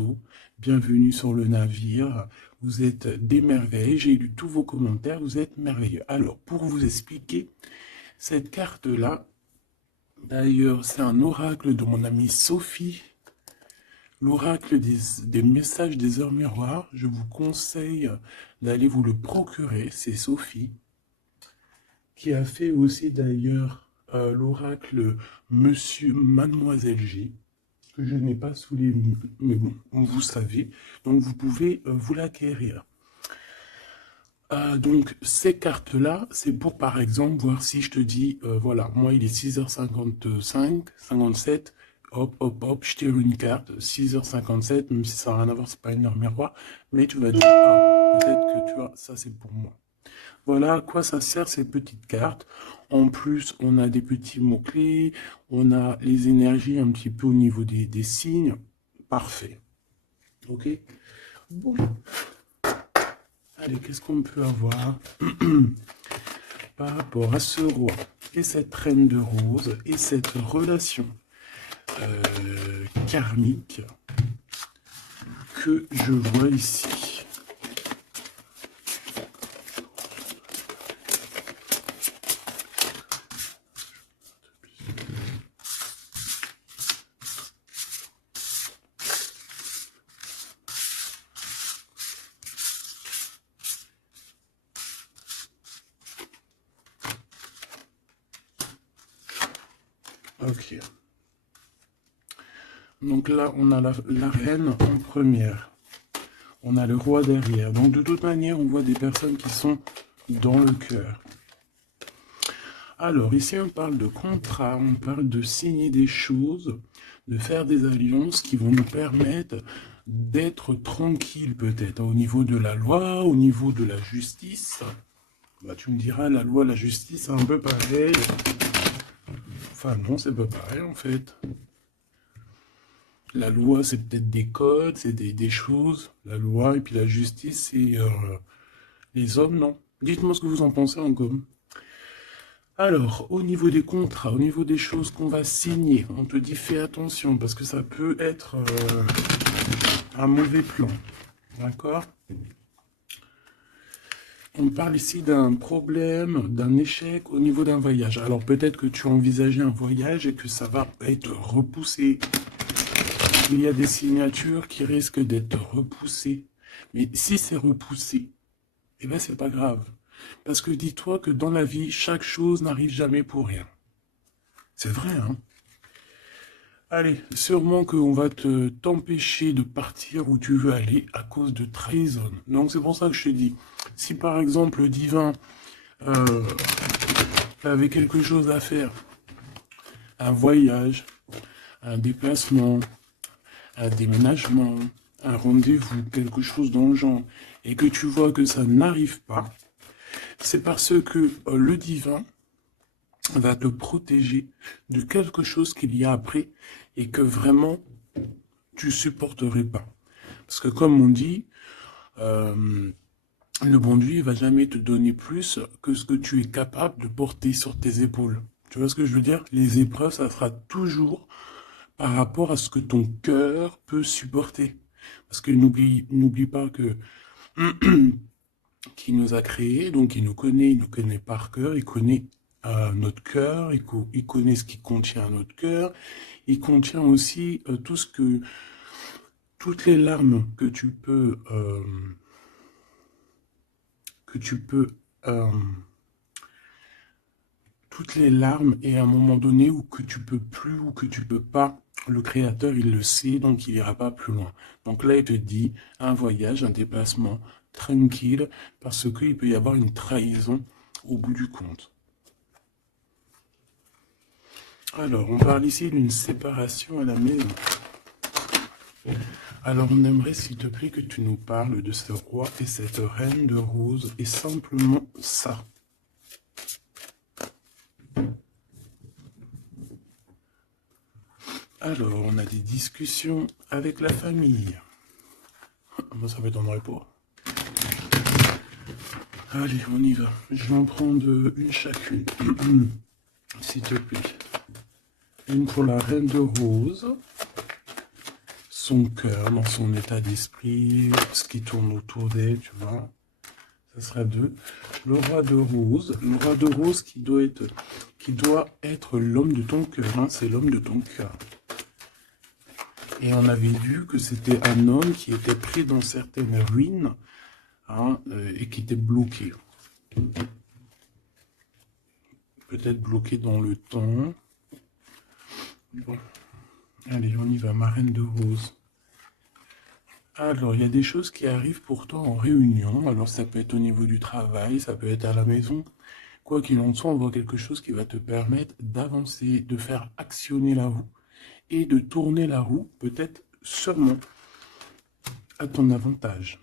bateau. Bienvenue sur le navire. Vous êtes des merveilles. J'ai lu tous vos commentaires. Vous êtes merveilleux. Alors, pour vous expliquer, cette carte-là, d'ailleurs, c'est un oracle de mon amie Sophie. L'oracle des messages des heures miroirs. Je vous conseille d'aller vous le procurer. C'est Sophie qui a fait aussi d'ailleurs l'oracle Monsieur Mademoiselle G, que je n'ai pas sous les yeux, mais bon, vous savez, donc vous pouvez vous l'acquérir. Donc ces cartes-là, c'est pour par exemple voir si je te dis, voilà, moi il est 6h55, 57, hop, hop, hop, je tire une carte, 6h57, même si ça n'a rien à voir, c'est pas une heure miroir, mais tu vas dire, ah, peut-être que tu vois, ça c'est pour moi. Voilà à quoi ça sert ces petites cartes. En plus, on a des petits mots-clés, on a les énergies un petit peu au niveau des signes. Parfait. Ok. Bon. Allez, qu'est-ce qu'on peut avoir par rapport à ce roi et cette reine de rose et cette relation karmique que je vois ici. Ok. Donc là, on a la reine en première. On a le roi derrière. Donc de toute manière, on voit des personnes qui sont dans le cœur. Alors ici, on parle de contrat, on parle de signer des choses, de faire des alliances qui vont nous permettre d'être tranquilles peut-être au niveau de la loi, au niveau de la justice. Bah, tu me diras, la loi, la justice, c'est un peu pareil. Enfin non, c'est pas pareil en fait. La loi, c'est peut-être des codes, c'est des choses. La loi et puis la justice, c'est les hommes, non. Dites-moi ce que vous en pensez en com. Alors, au niveau des contrats, au niveau des choses qu'on va signer, on te dit fais attention parce que ça peut être un mauvais plan. D'accord? On parle ici d'un problème, d'un échec au niveau d'un voyage. Alors peut-être que tu as envisagé un voyage et que ça va être repoussé. Il y a des signatures qui risquent d'être repoussées. Mais si c'est repoussé, eh bien c'est pas grave. Parce que dis-toi que dans la vie, chaque chose n'arrive jamais pour rien. C'est vrai, hein? Allez, sûrement qu'on va t'empêcher de partir où tu veux aller à cause de trahison. Donc c'est pour ça que je te dis, si par exemple le divin avait quelque chose à faire, un voyage, un déplacement, un déménagement, un rendez-vous, quelque chose dans le genre, et que tu vois que ça n'arrive pas, c'est parce que le divin va te protéger de quelque chose qu'il y a après et que vraiment tu supporterais pas. Parce que comme on dit, le bon Dieu ne va jamais te donner plus que ce que tu es capable de porter sur tes épaules. Tu vois ce que je veux dire? Les épreuves, ça sera toujours par rapport à ce que ton cœur peut supporter. Parce que n'oublie pas que qui nous a créés, donc il nous connaît par cœur, il connaît notre cœur, il connaît ce qui contient notre cœur, il contient aussi toutes les larmes que tu peux, toutes les larmes et à un moment donné où que tu peux plus ou que tu peux pas, le créateur il le sait, donc il ira pas plus loin. Donc là il te dit un voyage, un déplacement tranquille, parce qu'il peut y avoir une trahison au bout du compte. Alors, on parle ici d'une séparation à la maison. Alors, on aimerait, s'il te plaît, que tu nous parles de ce roi et cette reine de rose, et simplement ça. Alors, on a des discussions avec la famille. Moi, ça m'étonnerait pas. Allez, on y va. Je vais en prendre une chacune. S'il te plaît. Une pour la reine de rose. son cœur, dans son état d'esprit, ce qui tourne autour d'elle, tu vois. Ça sera 2. Le roi de rose. Le roi de rose qui doit être l'homme de ton cœur. Hein, c'est l'homme de ton cœur. Et on avait vu que c'était un homme qui était pris dans certaines ruines, hein, et qui était bloqué. Peut-être bloqué dans le temps. Bon. Allez, on y va. Marraine de rose. Alors, il y a des choses qui arrivent pour toi en réunion. Alors, ça peut être au niveau du travail, ça peut être à la maison. Quoi qu'il en soit, on voit quelque chose qui va te permettre d'avancer, de faire actionner la roue et de tourner la roue, peut-être seulement à ton avantage.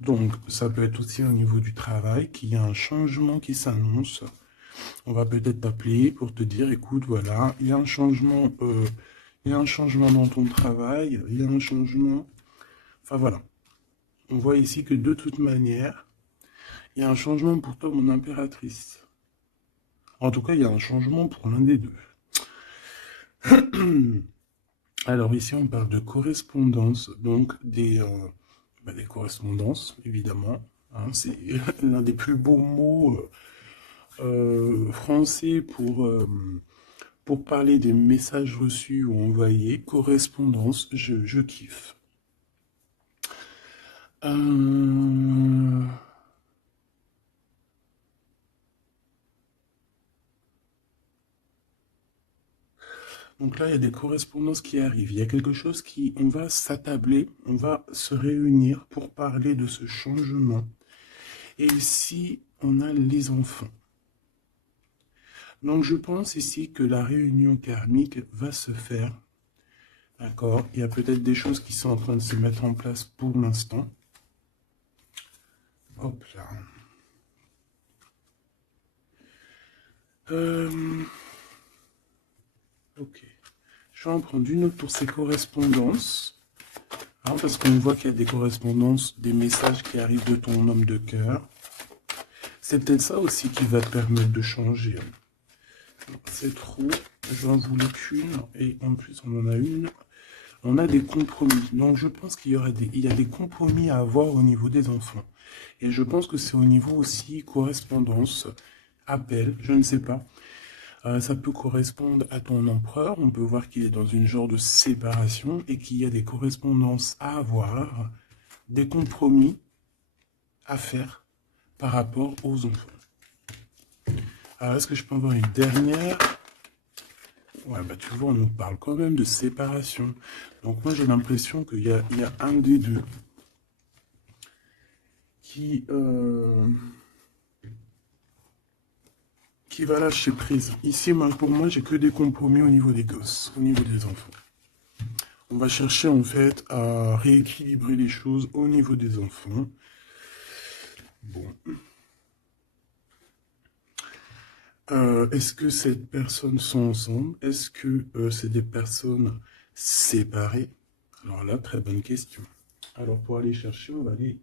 Donc, ça peut être aussi au niveau du travail qu'il y a un changement qui s'annonce. On va peut-être t'appeler pour te dire, écoute, voilà, il y a un changement... il y a un changement dans ton travail, il y a un changement... Enfin voilà. On voit ici que de toute manière, il y a un changement pour toi, mon impératrice. En tout cas, il y a un changement pour l'un des deux. Alors ici, on parle de correspondance, donc des correspondances, évidemment. Hein, c'est l'un des plus beaux mots français pour parler des messages reçus ou envoyés. Correspondance, je kiffe. Donc là, il y a des correspondances qui arrivent. Il y a quelque chose on va s'attabler, on va se réunir pour parler de ce changement. Et ici, on a les enfants. Donc je pense ici que la réunion karmique va se faire. D'accord? Il y a peut-être des choses qui sont en train de se mettre en place pour l'instant. Hop là. Ok. Je vais en prendre une autre pour ces correspondances. Hein, parce qu'on voit qu'il y a des correspondances, des messages qui arrivent de ton homme de cœur. C'est peut-être ça aussi qui va te permettre de changer. C'est trop. Je n'en voulais qu'une. Et en plus, on en a une. On a des compromis. Donc, je pense qu'il y a des compromis à avoir au niveau des enfants. Et je pense que c'est au niveau aussi correspondance, appel, je ne sais pas. Ça peut correspondre à ton empereur. On peut voir qu'il est dans une genre de séparation et qu'il y a des correspondances à avoir, des compromis à faire par rapport aux enfants. Alors, est-ce que je peux avoir une dernière? Ouais, bah tu vois, on nous parle quand même de séparation. Donc moi, j'ai l'impression qu'il y a un des deux qui va lâcher prise. Ici, pour moi, j'ai que des compromis au niveau des gosses, au niveau des enfants. On va chercher en fait à rééquilibrer les choses au niveau des enfants. Bon. Est-ce que ces personnes sont ensemble? Est-ce que c'est des personnes séparées? Alors là, très bonne question. Alors pour aller chercher, on va aller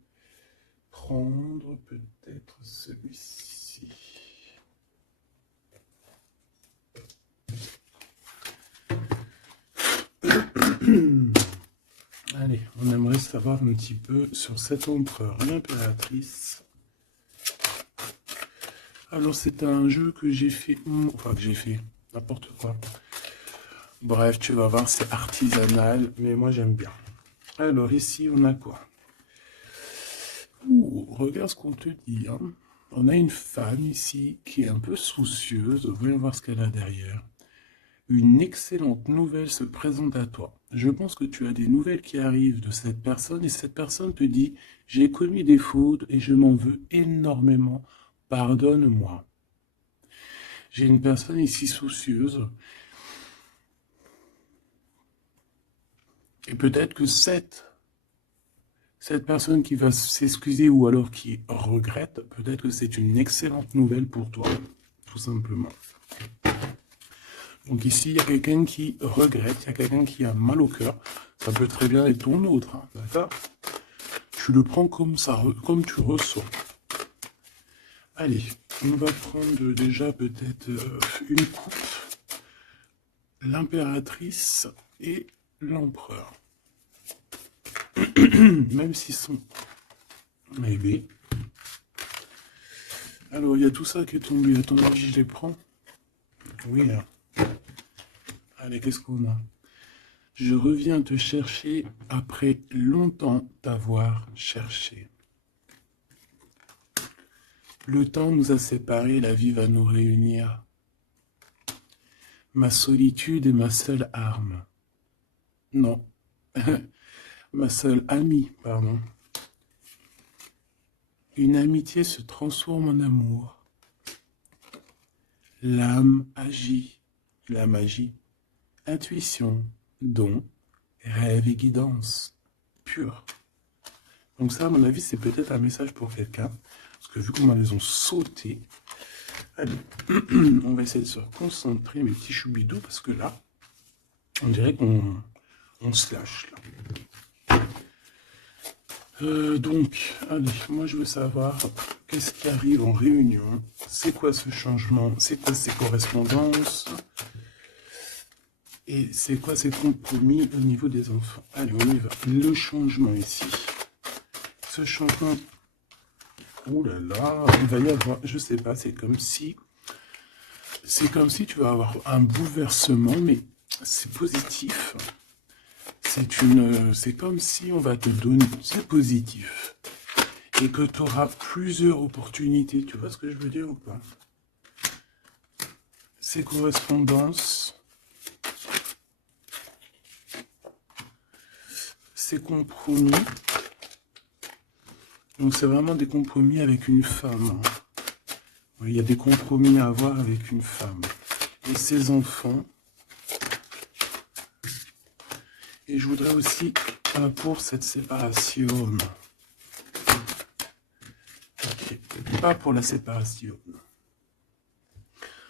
prendre peut-être celui-ci. Allez, on aimerait savoir un petit peu sur cet empereur, l'impératrice. Alors c'est un jeu que j'ai fait, enfin que j'ai fait, n'importe quoi. Bref, tu vas voir, c'est artisanal, mais moi j'aime bien. Alors ici, on a quoi? Regarde ce qu'on te dit. Hein. On a une femme ici qui est un peu soucieuse. Voyons voir ce qu'elle a derrière. Une excellente nouvelle se présente à toi. Je pense que tu as des nouvelles qui arrivent de cette personne et cette personne te dit « J'ai commis des fautes et je m'en veux énormément. Pardonne-moi. » J'ai une personne ici soucieuse. Et peut-être que cette personne qui va s'excuser ou alors qui regrette, peut-être que c'est une excellente nouvelle pour toi, tout simplement. Donc ici, il y a quelqu'un qui regrette, il y a quelqu'un qui a mal au cœur. Ça peut très bien être ton autre, hein, d'accord? Tu le prends comme ça, comme tu ressens. Allez, on va prendre déjà peut-être une coupe. L'impératrice et l'empereur. Même s'ils sont... Maybe. Alors, il y a tout ça qui est tombé. À ton avis, je les prends? Oui, hein. Allez, qu'est-ce qu'on a? Je reviens te chercher après longtemps t'avoir cherché. Le temps nous a séparés, la vie va nous réunir. Ma solitude est ma seule arme. Non, ma seule amie, pardon. Une amitié se transforme en amour. L'âme agit, la magie, intuition, don, rêve et guidance, pure. Donc ça, à mon avis, c'est peut-être un message pour quelqu'un. Parce que vu comment elles ont sauté, allez, on va essayer de se concentrer, mes petits choubidous, parce que là, on dirait qu'on se lâche, là. Donc, allez, moi je veux savoir qu'est-ce qui arrive en réunion, c'est quoi ce changement, c'est quoi ces correspondances, et c'est quoi ces compromis au niveau des enfants. Allez, on y va. Le changement ici. Ce changement, oh là là, il va y avoir, je sais pas, c'est comme si tu vas avoir un bouleversement, mais c'est positif. C'est comme si on va te donner, c'est positif, et que tu auras plusieurs opportunités. Tu vois ce que je veux dire ou pas? Ces correspondances, ces compromis, donc c'est vraiment des compromis avec une femme. Oui, il y a des compromis à avoir avec une femme. Et ses enfants. Et je voudrais aussi, pour cette séparation, okay, pas pour la séparation.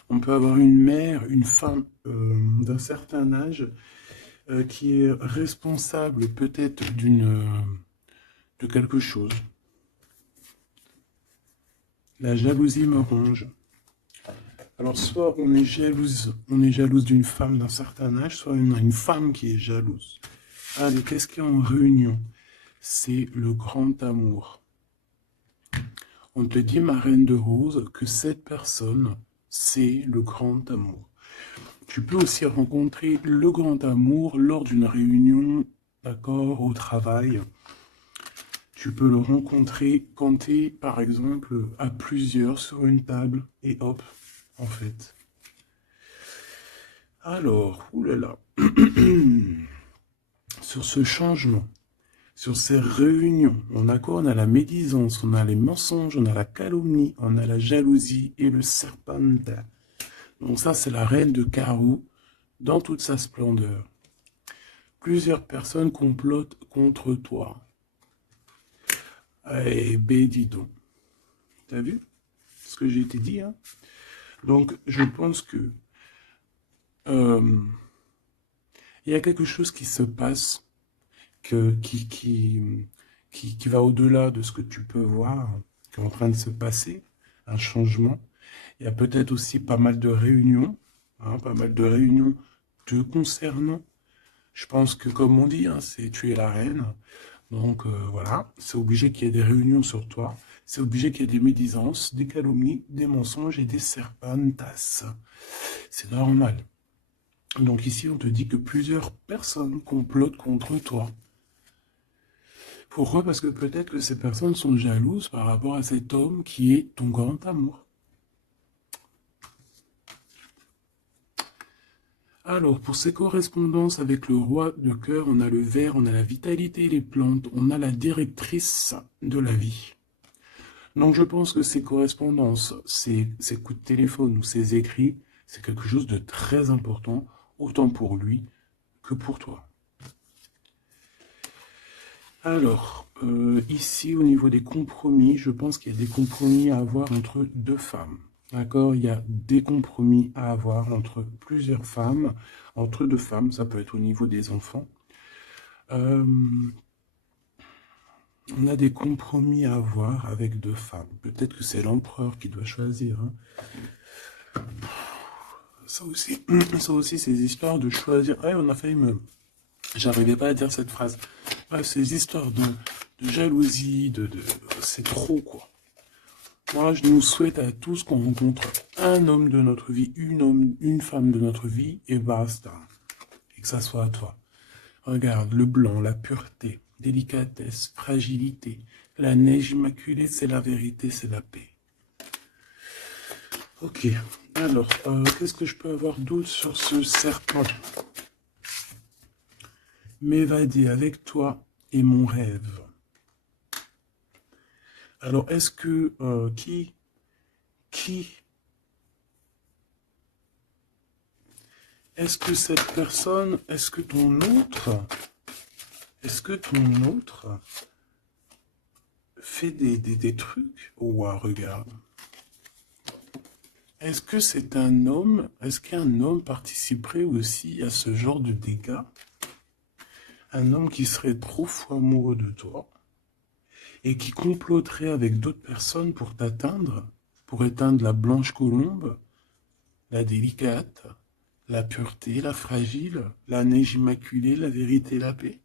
On peut avoir une mère, une femme d'un certain âge qui est responsable peut-être de quelque chose. La jalousie me ronge. Alors soit on est jalouse d'une femme d'un certain âge, soit on a une femme qui est jalouse. Allez, qu'est-ce qu'il y a en réunion? C'est le grand amour. On te dit, ma reine de rose, que cette personne, c'est le grand amour. Tu peux aussi rencontrer le grand amour lors d'une réunion, d'accord, au travail. Tu peux le rencontrer quand tu es, par exemple, à plusieurs sur une table, et hop, en fait. Alors, oulala, sur ce changement, sur ces réunions, on a quoi? On a la médisance, on a les mensonges, on a la calomnie, on a la jalousie et le serpentin. Donc ça, c'est la reine de carreau dans toute sa splendeur. Plusieurs personnes complotent contre toi. Eh ben, dis donc. T'as vu ce que j'ai été dit, hein? Donc, je pense que il y a quelque chose qui se passe qui va au-delà de ce que tu peux voir, qui est en train de se passer, un changement. Il y a peut-être aussi pas mal de réunions, hein, pas mal de réunions te concernant. Je pense que, comme on dit, hein, c'est tu es la reine. Donc voilà, c'est obligé qu'il y ait des réunions sur toi. C'est obligé qu'il y ait des médisances, des calomnies, des mensonges et des serpentas. C'est normal. Donc ici, on te dit que plusieurs personnes complotent contre toi. Pourquoi? Parce que peut-être que ces personnes sont jalouses par rapport à cet homme qui est ton grand amour. Alors, pour ces correspondances avec le roi de cœur, on a le ver, on a la vitalité, les plantes, on a la directrice de la vie. Donc, je pense que ces correspondances, ces coups de téléphone ou ces écrits, c'est quelque chose de très important, autant pour lui que pour toi. Alors, ici, au niveau des compromis, je pense qu'il y a des compromis à avoir entre deux femmes. D'accord? Il y a des compromis à avoir entre plusieurs femmes, entre deux femmes, ça peut être au niveau des enfants. On a des compromis à avoir avec deux femmes. Peut-être que c'est l'empereur qui doit choisir. Hein. Ça aussi, ces histoires de choisir. Ah, on a failli me J'arrivais pas à dire cette phrase. Bref, ces histoires de jalousie, c'est trop, quoi. Moi, je nous souhaite à tous qu'on rencontre un homme de notre vie, une femme de notre vie, et basta. Et que ça soit à toi. Regarde, le blanc, la pureté, délicatesse, fragilité. La neige immaculée, c'est la vérité, c'est la paix. Ok, alors, qu'est-ce que je peux avoir d'autre sur ce serpent? M'évader avec toi est mon rêve. Alors, est-ce que, est-ce que cette personne, est-ce que ton autre fait des trucs? Ouah, regarde. Est-ce que c'est un homme? Est-ce qu'un homme participerait aussi à ce genre de dégâts? Un homme qui serait trop fou amoureux de toi et qui comploterait avec d'autres personnes pour t'atteindre, pour éteindre la blanche colombe, la délicate, la pureté, la fragile, la neige immaculée, la vérité, la paix.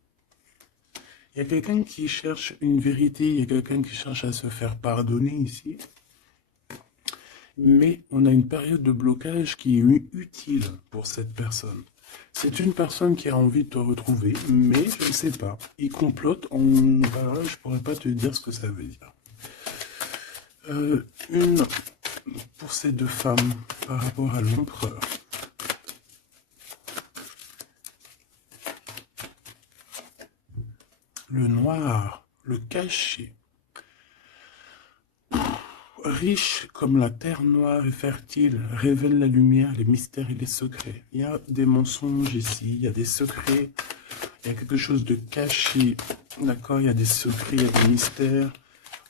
Il y a quelqu'un qui cherche une vérité, il y a quelqu'un qui cherche à se faire pardonner ici. Mais on a une période de blocage qui est utile pour cette personne. C'est une personne qui a envie de te retrouver, mais je ne sais pas. Il complote, voilà, je pourrais pas te dire ce que ça veut dire. Une pour ces deux femmes par rapport à l'empereur. Le noir, le caché. Riche comme la terre noire et fertile, révèle la lumière, les mystères et les secrets. Il y a des mensonges ici, il y a des secrets, il y a quelque chose de caché, d'accord? Il y a des secrets, il y a des mystères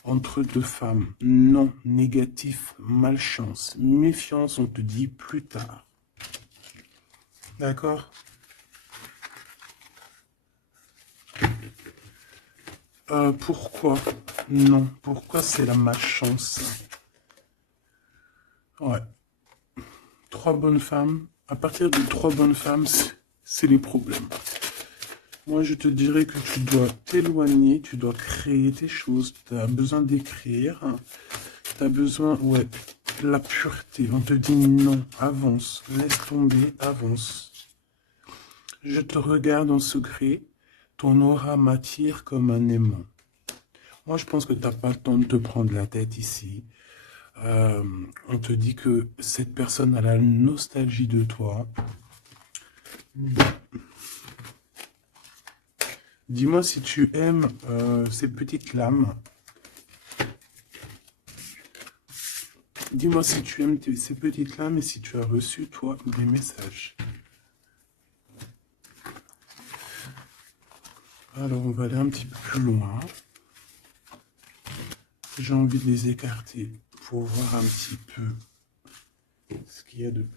entre deux femmes. Non, négatif, malchance, méfiance, on te dit plus tard. D'accord? Pourquoi? Non, pourquoi c'est la malchance? Ouais. Trois bonnes femmes. À partir de trois bonnes femmes, c'est les problèmes. Moi, je te dirais que tu dois t'éloigner, tu dois créer tes choses. Tu as besoin d'écrire. Tu as besoin, ouais, de la pureté. On te dit non, avance, laisse tomber, avance. Je te regarde en secret. Ton aura m'attire comme un aimant. Moi, je pense que tu n'as pas le temps de te prendre la tête ici. On te dit que cette personne a la nostalgie de toi. Dis-moi si tu aimes ces petites lames. Dis-moi si tu aimes ces petites lames et si tu as reçu, toi, des messages. Alors, on va aller un petit peu plus loin. J'ai envie de les écarter pour voir un petit peu ce qu'il y a de plus.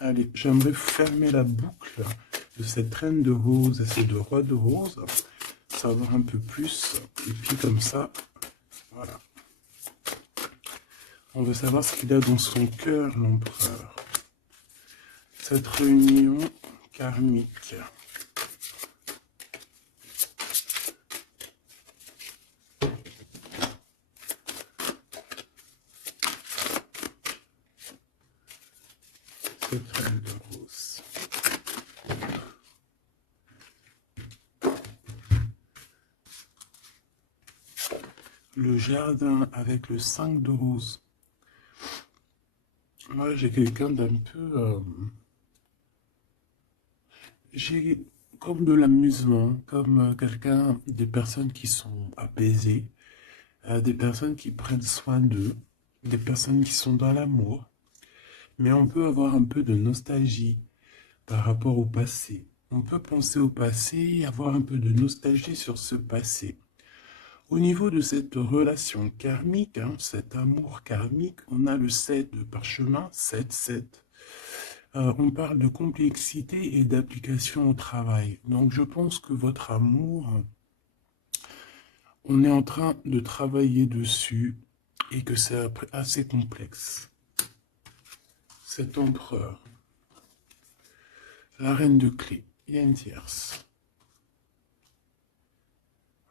Allez, j'aimerais fermer la boucle de cette reine de rose et ces deux rois de rose, savoir un peu plus, et puis comme ça, voilà. On veut savoir ce qu'il a dans son cœur, l'empereur. Cette réunion karmique. Cette reine de rose. Le jardin avec le 5 de rose. Moi, j'ai quelqu'un d'un peu... j'ai comme de l'amusement, comme quelqu'un, des personnes qui sont apaisées, des personnes qui prennent soin d'eux, des personnes qui sont dans l'amour. Mais on peut avoir un peu de nostalgie par rapport au passé. On peut penser au passé et avoir un peu de nostalgie sur ce passé. Au niveau de cette relation karmique, cet amour karmique, on a le 7 de parchemin, 7. On parle de complexité et d'application au travail. Donc je pense que votre amour, On est en train de travailler dessus et que c'est assez complexe. Cet empereur, la reine de clé, il y a une tierce.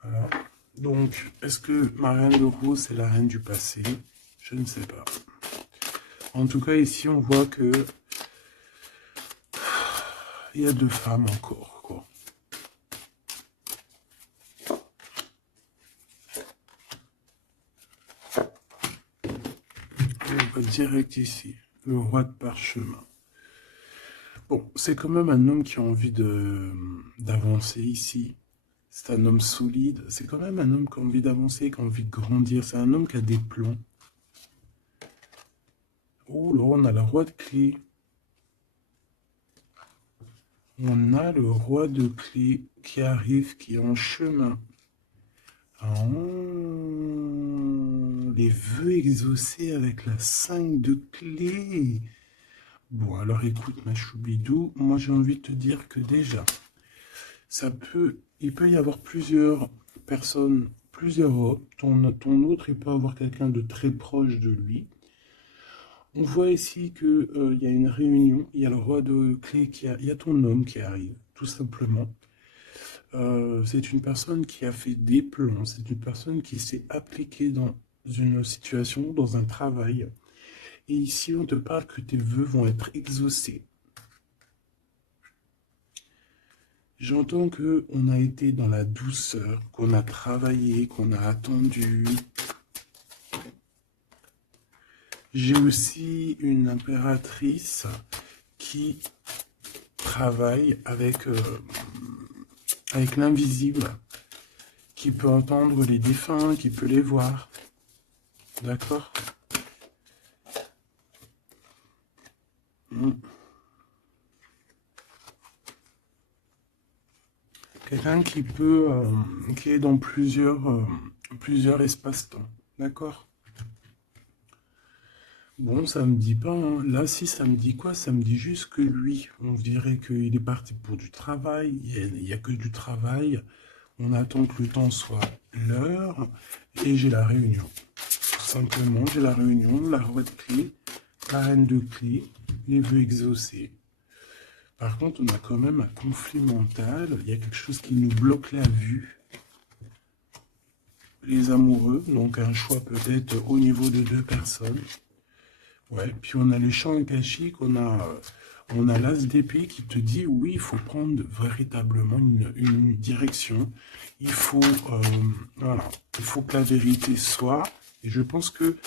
Voilà. Donc, est-ce que ma reine de rose, c'est la reine du passé? Je ne sais pas. En tout cas, ici, on voit que il y a 2 femmes encore, quoi. Et on va direct ici, le roi de parchemin. Bon, c'est quand même un homme qui a envie d'avancer ici. C'est un homme solide. C'est quand même un homme qui a envie d'avancer, qui a envie de grandir. C'est un homme qui a des plans. Oh là, on a le roi de clé. On a le roi de clé qui arrive, qui est en chemin. Oh, les vœux exaucés avec la 5 de clé. Bon, alors écoute, ma choubidou, moi j'ai envie de te dire que déjà, il peut y avoir plusieurs personnes, plusieurs hommes. Ton autre, il peut avoir quelqu'un de très proche de lui. On voit ici que il y a une réunion, il y a le roi de clé il y a ton homme qui arrive, tout simplement. C'est une personne qui a fait des plans, c'est une personne qui s'est appliquée dans une situation, dans un travail. Et ici, on te parle que tes vœux vont être exaucés. J'entends que on a été dans la douceur, qu'on a travaillé, qu'on a attendu. J'ai aussi une impératrice qui travaille avec l'invisible, qui peut entendre les défunts, qui peut les voir. D'accord? Quelqu'un qui qui est dans plusieurs espaces-temps. D'accord? Bon, ça me dit pas, hein. Là, si, ça me dit quoi? Ça me dit juste que lui, on dirait qu'il est parti pour du travail. Il y a que du travail. On attend que le temps soit l'heure. Et j'ai la réunion. Tout simplement, j'ai la réunion, la roi de clé, la reine de clé, les vœux exaucés. Par contre, on a quand même un conflit mental. Il y a quelque chose qui nous bloque la vue. Les amoureux, donc un choix peut-être au niveau de 2 personnes. Ouais, puis on a les champs akashiques, on a l'as d'épée qui te dit oui, il faut prendre véritablement une direction. Il faut, voilà, il faut que la vérité soit. Et je pense que,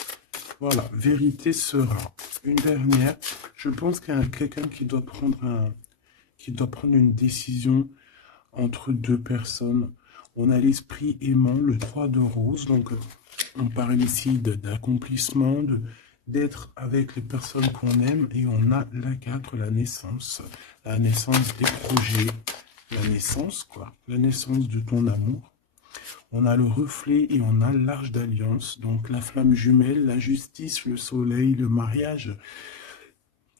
voilà, vérité sera. Une dernière, je pense qu'il y a quelqu'un qui doit prendre une décision entre 2 personnes. On a l'esprit aimant, le 3 de rose, donc on parle ici d'accomplissement, d'être avec les personnes qu'on aime, et on a la 4, la naissance des projets, la naissance, quoi, la naissance de ton amour. On a le reflet et on a l'arche d'alliance, donc la flamme jumelle, la justice, le soleil, le mariage.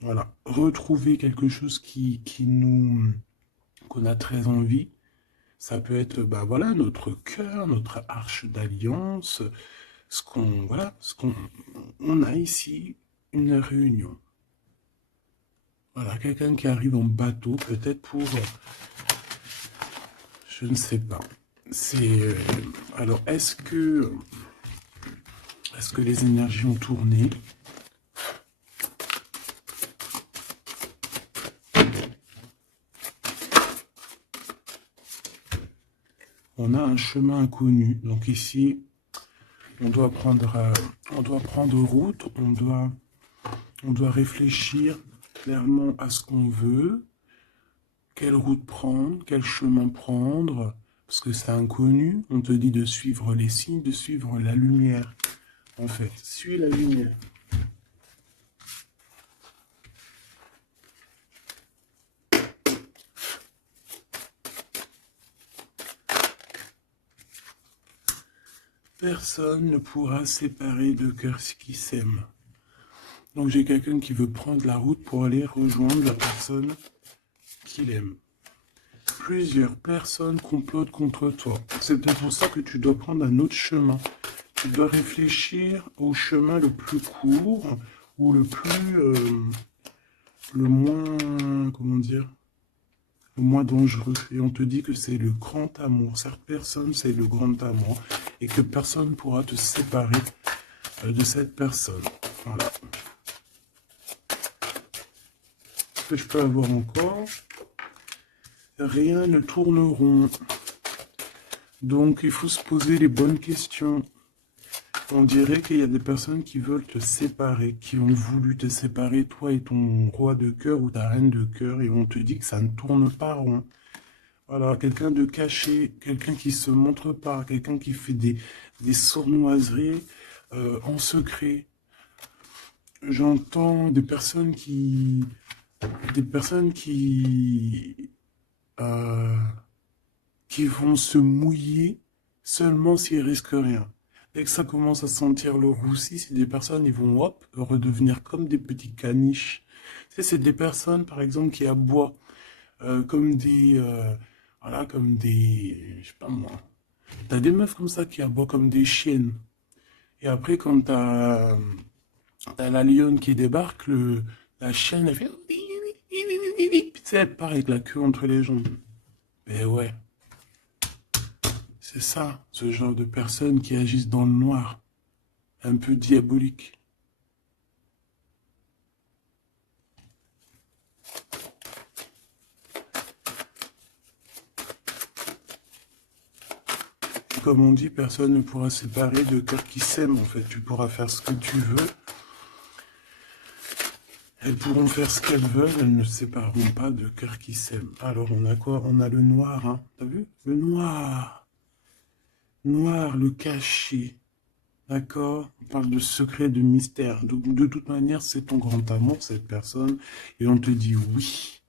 Voilà, retrouver quelque chose qu'on a très envie. Ça peut être, bah voilà, notre cœur, notre arche d'alliance, on a ici une réunion. Voilà, quelqu'un qui arrive en bateau, peut-être pour, je ne sais pas. Alors, est-ce que les énergies ont tourné? On a un chemin inconnu. Donc ici, on doit prendre route, on doit réfléchir clairement à ce qu'on veut, quelle route prendre, quel chemin prendre, parce que c'est inconnu. On te dit de suivre les signes, de suivre la lumière. En fait, suis la lumière. Personne ne pourra séparer deux cœurs qui s'aiment. Donc j'ai quelqu'un qui veut prendre la route pour aller rejoindre la personne qu'il aime. plusieurs personnes complotent contre toi. C'est peut-être pour ça que tu dois prendre un autre chemin. Tu dois réfléchir au chemin le plus court ou le moins, comment dire, le moins dangereux. Et on te dit que c'est le grand amour. Cette personne, c'est le grand amour. Et que personne ne pourra te séparer de cette personne. Voilà. Ce que je peux avoir encore, rien ne tourne rond. Donc, il faut se poser les bonnes questions. On dirait qu'il y a des personnes qui veulent te séparer, qui ont voulu te séparer, toi et ton roi de cœur ou ta reine de cœur, et on te dit que ça ne tourne pas rond. Voilà, quelqu'un de caché, quelqu'un qui se montre pas, quelqu'un qui fait des sournoiseries en secret. J'entends des personnes qui vont se mouiller seulement s'ils risquent rien. Dès que ça commence à sentir le roussi, c'est des personnes, ils vont hop, redevenir comme des petits caniches. Tu sais, c'est des personnes, par exemple, qui aboient comme voilà, comme des, je sais pas moi. T'as des meufs comme ça qui aboient comme des chiennes. Et après, quand t'as la lionne qui débarque, la chienne, elle fait, tu sais, elle part avec la queue entre les jambes. Mais ouais. C'est ça, ce genre de personnes qui agissent dans le noir, un peu diabolique. Comme on dit, personne ne pourra séparer de cœurs qui s'aiment, en fait. Tu pourras faire ce que tu veux. Elles pourront faire ce qu'elles veulent, elles ne sépareront pas de cœurs qui s'aiment. Alors, on a quoi? On a le noir, hein. T'as vu? Le noir. Noir, le caché. D'accord? On parle de secret, de mystère. De toute manière, c'est ton grand amour, cette personne. Et on te dit oui.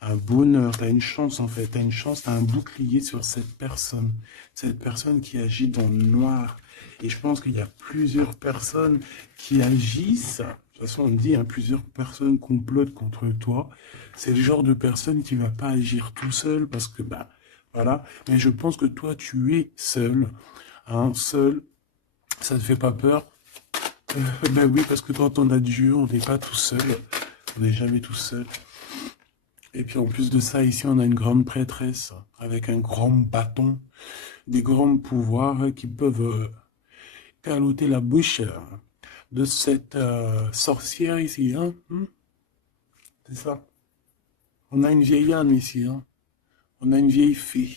Un bonheur, tu as une chance en fait. Tu as une chance, tu as un bouclier sur cette personne. Cette personne qui agit dans le noir. Et je pense qu'il y a plusieurs personnes qui agissent. De toute façon, on dit, hein, plusieurs personnes complotent contre toi. C'est le genre de personne qui ne va pas agir tout seul parce que, bah, voilà. Mais je pense que toi, tu es seul. Hein, seul. Ça ne te fait pas peur? Ben oui, parce que quand on a Dieu, on n'est pas tout seul. On n'est jamais tout seul. Et puis en plus de ça, ici, on a une grande prêtresse avec un grand bâton, des grands pouvoirs qui peuvent caloter la bouche de cette sorcière ici. Hein? C'est ça. On a une vieille âme ici. Hein? On a une vieille fée.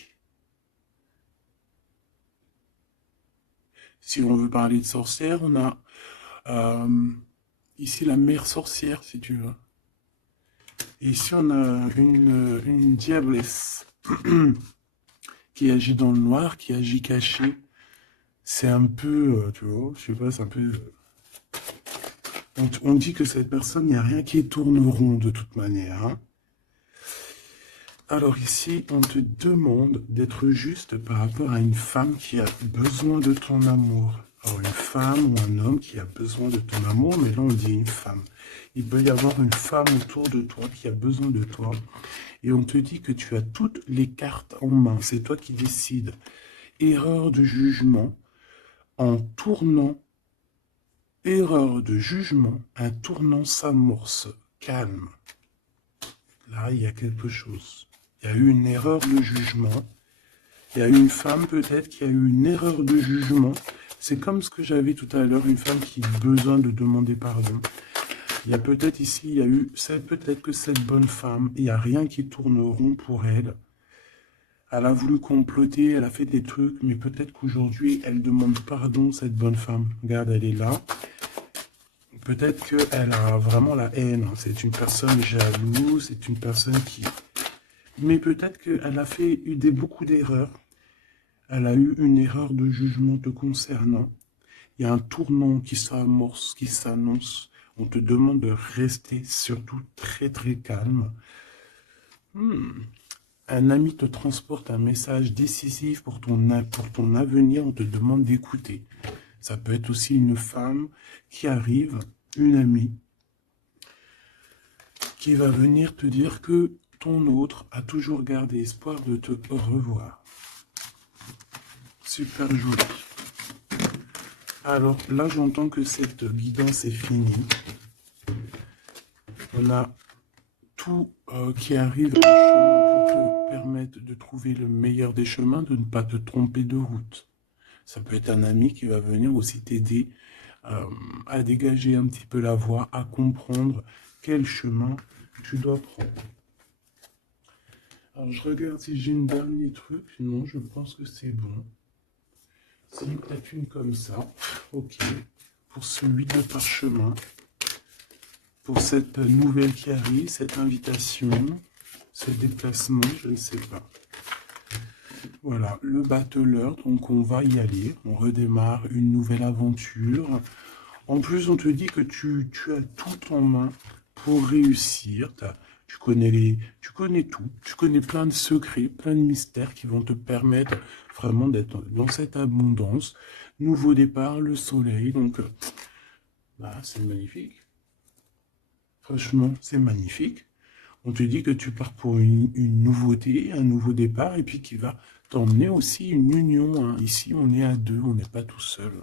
Si on veut parler de sorcière, on a ici la mère sorcière, si tu veux. Et ici, on a une diablesse qui agit dans le noir, qui agit caché. C'est un peu, tu vois, je sais pas, c'est un peu... On dit que cette personne, il n'y a rien qui tourne rond de toute manière. Hein. Alors ici, on te demande d'être juste par rapport à une femme qui a besoin de ton amour. Alors une femme ou un homme qui a besoin de ton amour, mais là on dit une femme. Il peut y avoir une femme autour de toi qui a besoin de toi. Et on te dit que tu as toutes les cartes en main. C'est toi qui décides. Erreur de jugement en tournant. Erreur de jugement, un tournant s'amorce. Calme. Là, il y a quelque chose. Il y a eu une erreur de jugement. Il y a une femme peut-être qui a eu une erreur de jugement. C'est comme ce que j'avais tout à l'heure, une femme qui a besoin de demander pardon. Il y a peut-être ici, il y a eu, c'est peut-être que cette bonne femme, il n'y a rien qui tourne rond pour elle. Elle a voulu comploter, elle a fait des trucs, mais peut-être qu'aujourd'hui, elle demande pardon, cette bonne femme. Regarde, elle est là. Peut-être qu'elle a vraiment la haine. C'est une personne jalouse, c'est une personne qui... Mais peut-être qu'elle a fait beaucoup d'erreurs. Elle a eu une erreur de jugement te concernant. Il y a un tournant qui s'amorce, qui s'annonce. On te demande de rester surtout très très calme. Un ami te transporte un message décisif pour ton avenir. On te demande d'écouter. Ça peut être aussi une femme qui arrive, une amie, qui va venir te dire que ton autre a toujours gardé espoir de te revoir. Super joli. Alors là, j'entends que cette guidance est finie. On a tout qui arrive en chemin pour te permettre de trouver le meilleur des chemins, de ne pas te tromper de route. Ça peut être un ami qui va venir aussi t'aider à dégager un petit peu la voie, à comprendre quel chemin tu dois prendre. Alors je regarde si j'ai une dernier truc. Non, je pense que c'est bon. Si, peut-être une comme ça. Ok. Pour celui de parchemin. Pour cette nouvelle qui arrive, cette invitation, ce déplacement, je ne sais pas. Voilà, le battleur, donc on va y aller. On redémarre une nouvelle aventure. En plus, on te dit que tu as tout en main pour réussir. Tu connais tout. Tu connais plein de secrets, plein de mystères qui vont te permettre vraiment d'être dans cette abondance. Nouveau départ, le soleil. Donc, c'est magnifique. Franchement, c'est magnifique. On te dit que tu pars pour une nouveauté, un nouveau départ, et puis qui va t'emmener aussi une union. Hein. Ici, on est à deux, on n'est pas tout seul.